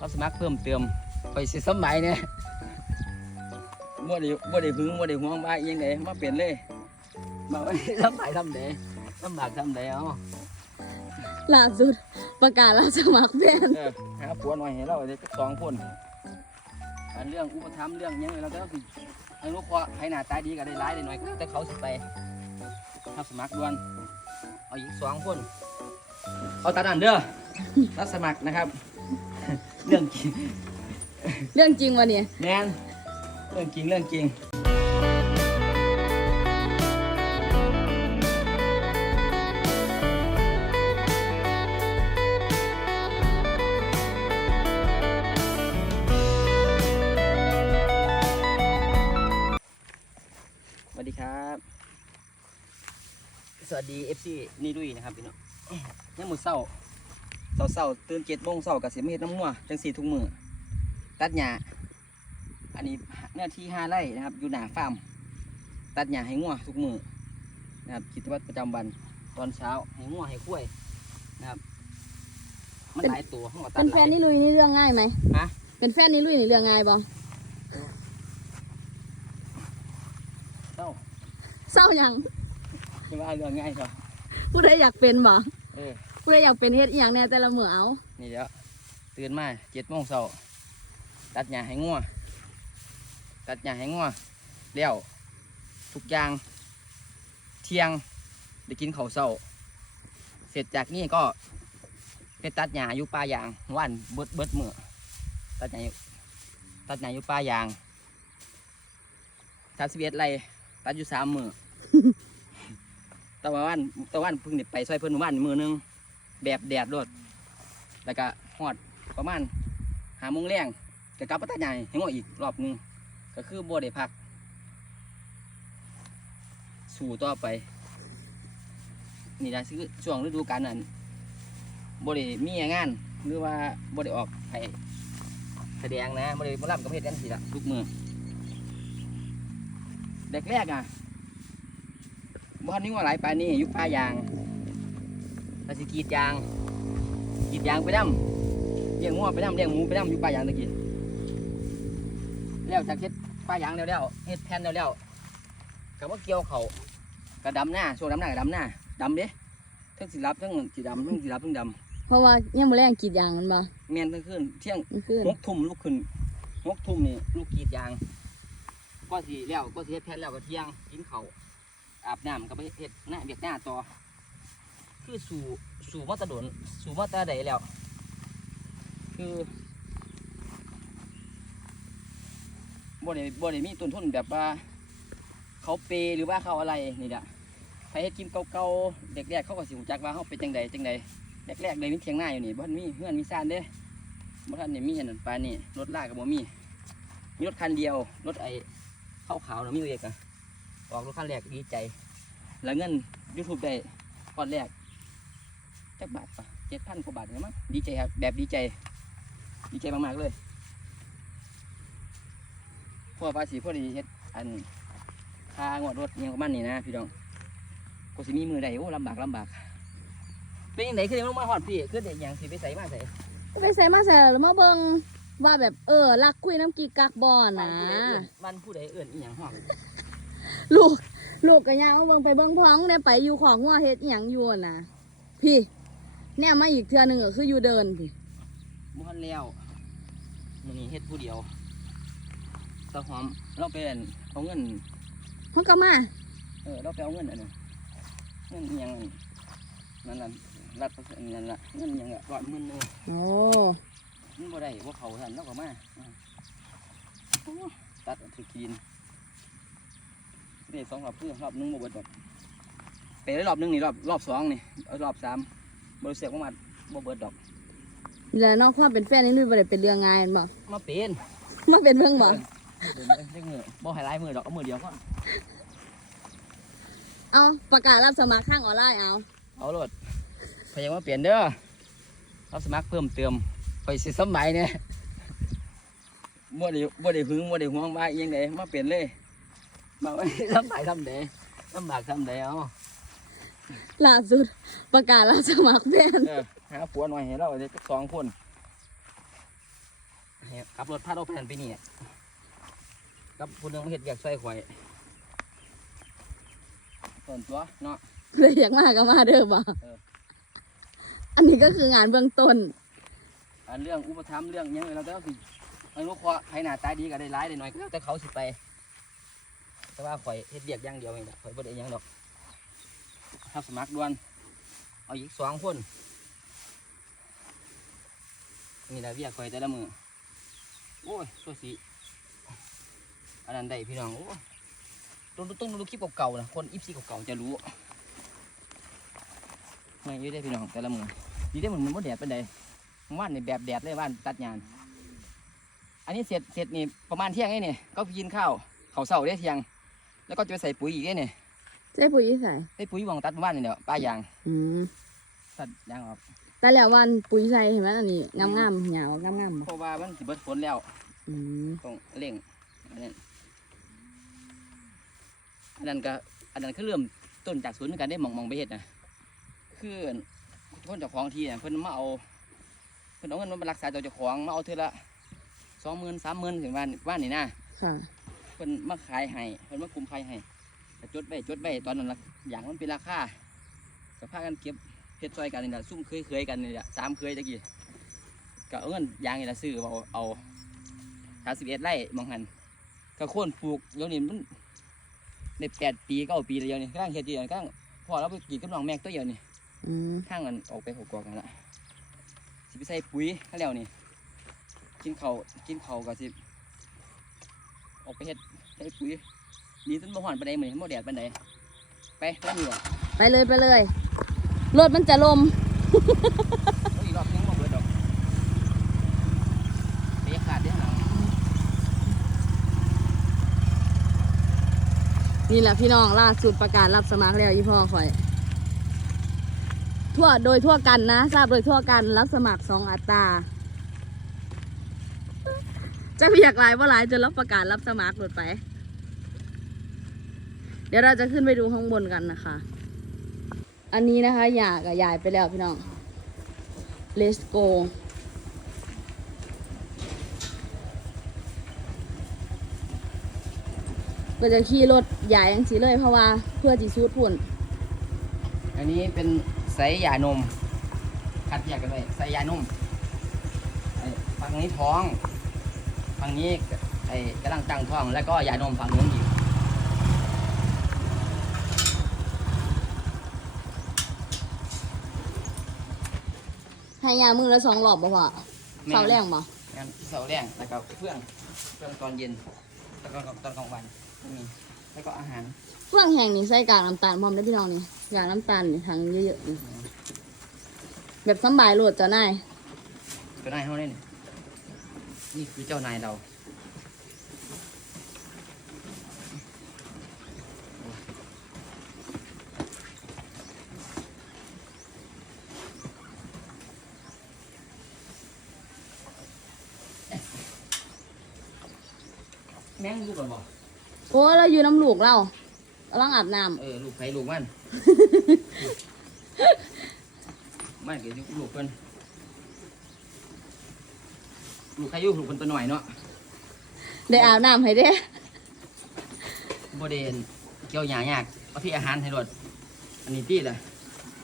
รับสมัครเพิ่มเติมไปสิสมัยเนี่ยบ่ได้บ่ได้หึงบ่ได้ห่วงว่าอีหยังไดมาเปลี่ยนเลยมาไว้สมัยทำไดลำบากทำไดเอาล่าสุดประกาศรับสมัครแฟนเออหาผัวหน่อยให้เราได้จักสองคนอันเรื่องอุปถัมภ์เรื่องหยังเราก็สิให้รู้ว่าให้หน้าตาดีก็ได้หลายได้น้อยแต่เขาสิไปรับสมัครด่วนเอาอีกสองคนเอาตาดันเด้อรับสมัครนะครับ เรื่องจริงเรื่องจริงวะเนี่ยแมนเรื่องจริงเรื่องจริงสวัสดีครับ สวัสดี FC นี่ดุยนะครับพี่น้องยังมือเศร้า เศร้าเศร้าๆตื่นเจ็ดโมงเศร้ากับเสียมเฮ็ดน้ำมัวจังสี่ทุกมือตัดหญ้าอันนี้เนื้อที่ห้าไร่นะครับ อยู่หน้าฟาร์มตัดหญ้าให้งัวทุกมือนะครับกิจวัตรประจำวันตอนเช้าให้งัวให้คุ้ยนะครับ มันหลายตัวห้องตัดเป็นแฟนนี่ลุยนี่เรื่องง่ายไหมฮะเป็นแฟนนี่ลุยนี่เรื่องง่ายบ่เศร้าเศร้ายังไม่ว่าเรื่องง่ายครับผู้ใดอยากเป็นบ่เออ ผู้ใดอยากเป็นเฮ็ดอหย่างแน่แต่ละมื้อเอานี่เดี๋ยวตื่นมาเจ็ดโมงเช้าตัดหญ้าให้งัวตัดหญ้าให้งัวแล้วทุกอย่าง เที่ยงได้กินข้าวเช้า เสร็จจากนี้ก็ไปตัดหญ้าอยู่ป่ายางวันเบิดเบิดมือตัดหญ้าอยู่ตัดหญ้าอยู่ป่ายางตัดสิบเอ็ดไรตัดอยู่สามมือแตะวันแตะวันเพิ่งได้ไปซอยเพิ่นเมื่อวานมือหนึง แบบแดดรดแล้วก็ฮอดประมาณหาโมงแรงก็กลับมาตัดหญ้าให้งออีกรอบนึงก็คือบ่ได้พัก สู่ต่อไป นี่นะคือช่วงฤดูกาลนั้นบ่ได้มีงาน หรือว่าบ่ได้ออกไปแสดงนะบ่ได้มารับกับเฮ็ดกันสิละทุกมือแรกๆอะบ่ทันนี้ว่าหลายปานนี้อยู่ป่ายาง ถ้าสิกรีดยางกรีดยางไปนํเลี้ยงงัวไปนํเลี้ยงหมูไปนํอยู่ป่ายางตะกี้แล้วจากเฮ็ดป่ายางแล้วแล้วเฮ็ดแผ่นแล้วแล้วก็บ่เกี่ยวเขาก็ดำหน้าช่วงดำหน้าก็ดำหน้าดำเด้ทั้งสิรับทั้งสิดำทั้งสิรับทั้งดำเพราะว่ายังบ่แรงกรีดยางมันบ่เมียนทั้งคืนเที่ยงมันขึ้นหกทุ่มลูกขึ้นหกทุ่มนี่ลูกกรีดยางก็สีแล้วก็สีเฮ็ดแผ่นแล้วก็เที่ยงกินข้าวอาบน้ำก็ไปเฮ็ดหน้าเบียกหน้าต่อ คือสู่สู่มาตะโดนสู่มาตะใดแล้ว คือบ่ได้บ่ได้มีต้นทุนแบบว่า เขาเปหรือว่าเขาอะไรนี่แหละใครเฮ็ดกินเก่าๆเด็กแรกเขาก็สิหูจักว่าเขาเป็นจังใดจังใดแรกๆเลยมีเทียงหน้าอยู่นี่บ่ทันมีเพื่อนมีซ่านเด้บ่ทันเนี่ยมีอันนั้นปานี่รถลากก็บ่มีมีรถคันเดียวรถไอ้ข้าวขาวน่ะมีอยู่เอกอะออกรถคันแรกดีใจ แล้วเงิน YouTube ได้พอดแรก จักบาทปะเจ็ดพันกว่าบาทเลยมั้งดีใจครับ แบบดีใจ ดีใจมาก ๆ เลยพวกภาษีพอดีเฮ็ดอันค่างวดรถอิหยังประมาณนี้นะพี่น้องกูสิมีมือใดโอ้ลำบากลำบาก เป็นยังไงคือยังลงมาหอดพี่คือเด็กยังสิไปใส่มาใส่ไปใส่มาใส่แล้วมาเบิ่งว่าแบบเออรักคุยน้ำกีกักบ่นะวันผู้ใดเอื่นอีหยังห้องลูกลูกก็ยังเบิ่งไปเบิ่งพ้องเนี่ยไปอยู่ของว่าเฮ็ดอหยังอยู่น่ะพี่ แนมมาอีกเทื่อหนึงก็คืออยู่เดินพี่บ้านแล้วมันนี่เฮ็ดผู้เดียวตาหอมเราไปอั่นเอาเงินเฮาก็มาเออเราไปเอาเงินอันนั้นเงินอีหยังนั่นนั่นรัฐอันนั้นละเงินอีหยังอะร้อยหมื่นหนึงโอ้มันบ่ได้บ่เขาท่านเราก็มาอืมโอ้ตัดเอาถือกินนี่สองรอบเพื่อรอบหนึงบ่เบิดดอกไปได้รอบหนึงนี่รอบรอบสองนี่เอารอบสาม บริเสียประมาณบ่เบิดดอกแล้วเนอกความเป็นแฟนนี่ลุยบ่ได้เป็นเรื่องง่ายแม่นบ่มาเป็นมาเป็นเบิ่งบ่เดินไปเร่งมือบ่ให้หลายมือดอกเอามือเดียวก่อนเอาประกาศรับสมัครข้างออนไลน์เอาเอาโลดพยายามมาเปลี่ยนเด้อรับสมัครเพิ่มเติมไปสิสมัยเนี่ยบ่ได้บ่ได้หึงบ่ได้ห่วงว่าอีหยังไดมาเปลี่ยนเลยมาไว้สมัยทำไดลำบากทำไดเอา ล่าสุดประกาศรับสมัครแฟนเออหาผัวหน่อยให้เราได้จักสองคนขับรถพาเราไปนั่นไปนี่กับผู้หนึงมาเฮ็ดอยากใส่ข่อยส่วนตัวเนาะ เลยอยากมาก็มาเด้อบ่เออ อันนี้ก็คืองานเบื้องต้น อันเรื่องอุปถัมภ์เรื่องหยังเราก็สิอนุเคราะห์ให้หน้าตาดีก็ได้ร้ายได้น้อยก็แล้วแต่เขาสิไป แต่ว่าข่อยเฮ็ดเบียกอย่างเดียวเองนะข่อยบ่ได้หยังดอก รับสมัครด่วน เอาอีกสองคน นี่ละเบียกข่อยแต่ละมือ โอ้ยตัวสีอันนั้นได้พี่น้อง โอ้ยต้องต้องดูคลิปเก่าๆนะ คนอีพีเก่าๆจะรู้ไม่ยืดได้พี่น้องแต่ละมือดีได้เหมือนมันบ่แดดเป็นไดว่านนี่แบบแดดเลยว่านตัดงาน อันนี้เสร็จเสร็จนี่ประมาณเที่ยงไงนี่ก็กินข้าวเขาเสาได้เที่ยง แล้วก็จะไปใส่ปุ๋ยอีกไงนี่ ใช่ปุ๋ยใส่ใส่ปุ๋ยหวังตัดว่านนี่เดี๋ยวป้ายางอืมตัดยางออกแต่แล้ววันปุ๋ยใส่เห็นไหมอันนี้งามงามๆเหงางามงามๆบ่เพราะว่ามันสิเบิดฝนแล้วอืมต้องเร่งอันนั้นอันนั้นก็อันนั้นคือเริ่มต้นจากศูนย์การได้หมองมองไปเฮ็ดนะคือคนเจ้าของที่เนี่ยเพิ่นมาเอาเพิ่นเอาเงินมารักษาตัวเจ้าของมาเอาเท่าละสองหมื่นสามหมื่นถึงวันวันนี่นะ ค่ะ เพิ่นมาขายให้เพิ่นมาคุมขายให้ก็ จดไว้จดไว้ตอนนั้นละอย่างมันเป็นราคาก็พากันเก็บเฮ็ดซอยกันนี่แหละซุ่มเคยเคยๆกันนี่แหละสามเคยตะกี้ก็เอาเงินยางนี่แหละซื้อเอาเอาสามสิบเอ็ดไร่หมองหันก็โค่นปลูกเดี๋ยวนี้มันในแปดปีเก้าปีแล้วเดี๋ยวนี้กำลังเฮ็ดอยู่กำลังพอเราไปกรีดกับน้องแม็กตัวเดียวนี่อืมข้างกันออกไปหกกอกกันละสิไปใส่ปุ๋ยข้าแล้วนี่ กินเขาวกินเขาวก็สิออกไปเฮ็ดใส่ปุ๋ย นี่ต้นบ่หอนปานใดเหมือนบ่แดดปานใดไปแล้วนี่บ่ไปเลยไปเลยรถมันจะลมเอาอีกรอบนึงบ่เบิดดอกเตะขาดเด้อหลังนี่แหละพี่น้องล่าสุดประกาศรับสมัครแล้วยี่พ่อคอย ทั่วโดยทั่วกันนะ ทราบโดยทั่วกันรับสมัครสองอัตราจะเพียกหลายว่าหลายจนรับประกาศรับสมัครหลุดไป เดี๋ยวเราจะขึ้นไปดูข้างบนกันนะคะ อันนี้นะคะหยากับยายไปแล้วพี่น้อง let's go ก็จะขี่รถใหญ่ยังสีเลยเพราะว่าเพื่อจีซูดพุ่น อันนี้เป็นใส่ยานม คัดแยกกันไว้ใส่ยานมฝั่งนี้ท้อง ฝั่งนี้ไอ้กำลังตั้งท้อง แล้วก็ยานมฝั่งนู้นอีก ให้ยามือละสองหลอบบ่พอเสาแรงบ่งั้นเสาแรงแล้วก็เฟื่องเฟื่องตอนเย็นแล้วก็ตอนกลางวันก็มีแล้วก็อาหารเฟื่องแห้งนี่ใส่กากน้ำตาลพร้อมได้อพี่น้องนี่กากน้ำตาลนี่ทั้งเยอะๆนี่แบบสำบายโหลดจะนายเจ้านายเขาเนี่ยนี่คือเจ้านายเรา แม่งลูกก่อนบ่โอ้เราอยู่น้ำลูกเรากำลังอาบน้เออลูกไผลูกมันมันเกิดอยู่กับลูกเพิ่นลูกใครอยู่ลูกเพิ่นตัวหน่อยเนาะำได้อาบน้ำให้เด้บ่ได้เกี่ยวหยายากเอาที่อาหารให้รดอันนี้ตีละ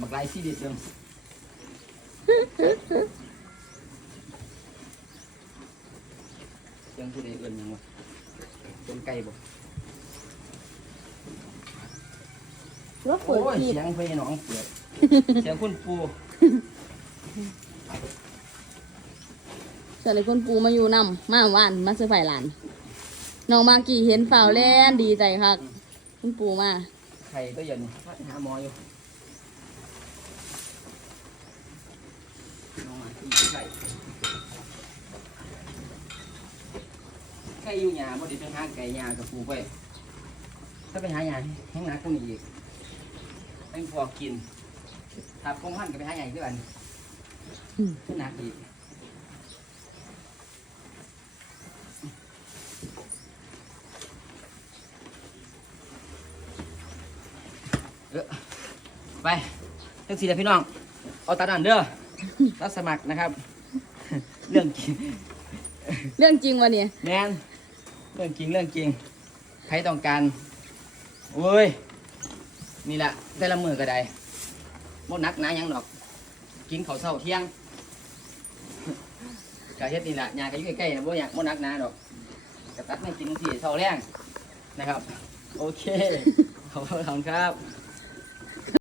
บักลายซีดีเสียงเสียงผู้ใดเอิ้นหยังวะ เป็นไก่บ่รถโอ้เปิดยกีบเสียงเพิ่นน้องเปิดเสียงคุณปูเสร็จเลยคนปูมาอยู่นำมาว่านมาซื้อไฟหลานน้องมากกี้เห็นฝ่าวแล่นดีใจครับคุณปูมาไข่ตัวใหญ่นี่พาไปหาหมออยู่น้องมาที่ไข่ ไข่อยู่หยาบ่ได้ไปหาไก่หยากับปูไปถ้าไปหาหยาแห้งหนักกว่านี้อีกให้พอกินถ้าคงพันก็ไปหาหยาอีกด้วยกันอืมขึ้นหนักอีกเออไปทั้งสี่เลยพี่น้อง เอาตาดันเด้อรับสมัครนะครับ เรื่องกินเรื่องจริงวะเนี่ยแมน เรื่องจริงเรื่องจริงใครต้องการเว้ยนี่แหละแต่ละมือก็ได้มดนักหนายังดอก กินข้าวเช้าเที่ยงกะเฮ็ดนี่แหละยาก็อยู่ใกล้ๆนะบ่อยากบ่หนักหนาดอกกะตัดไม่กินที่เช้าแรงนะครับ โอเคขอบคุณครับ